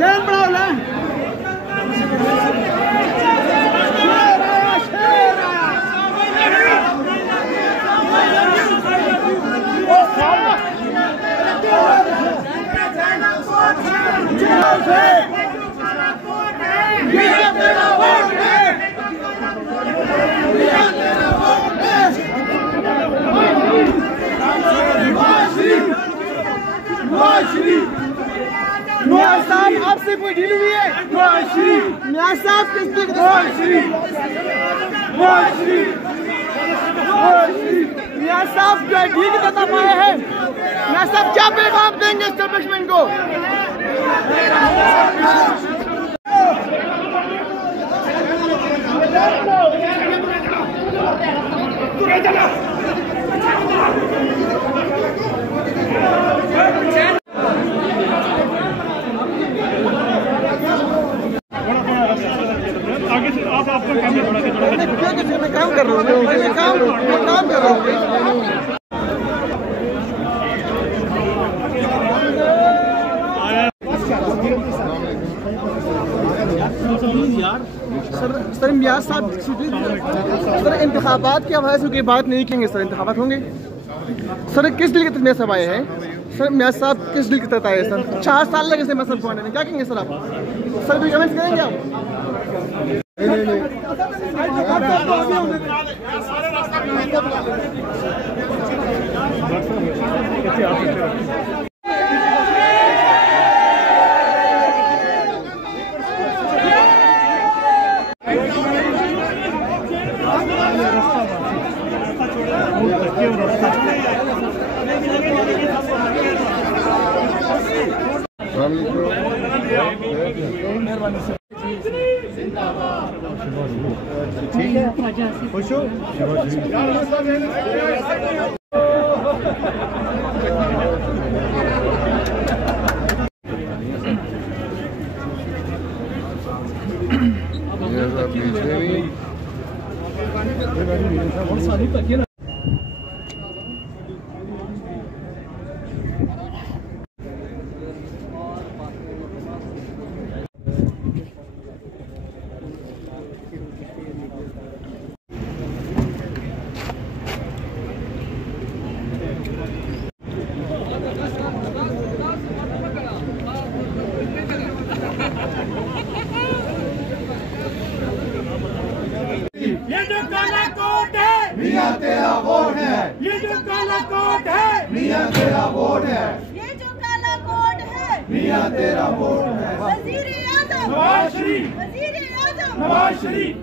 Line बढ़ाओ line. मियां साहब आपसे कोई डील हुई है? मियां साहब किस मियां साहब क्या डील बता पाए हैं? मियां साहब क्या पैगाम देंगे एस्टेब्लिशमेंट को? आगे से आप आपका काम कर रहे हो, काम कर रहे हो। सर मियां साहब सर इंतखाबात के हवाले से कोई बात नहीं करेंगे सर? इंतखाबात होंगे सर? किस दिल के तहत मियां साहब आए हैं सर? मियां साहब किस दिल के तहत आए हैं सर? 4 साल लगे से मियां साहब को आने में, क्या कहेंगे सर आप? सर कोई कमेंट्स करेंगे आप? ठीक है, खुश हो? ये जो काला कोट है मियां तेरा वोट है। ये जो काला कोट है मियां तेरा वोट है। ये जो काला कोट है मियां तेरा वोट है। वजीर आजम नवाज शरीफ, वजीर आजम नवाज शरीफ।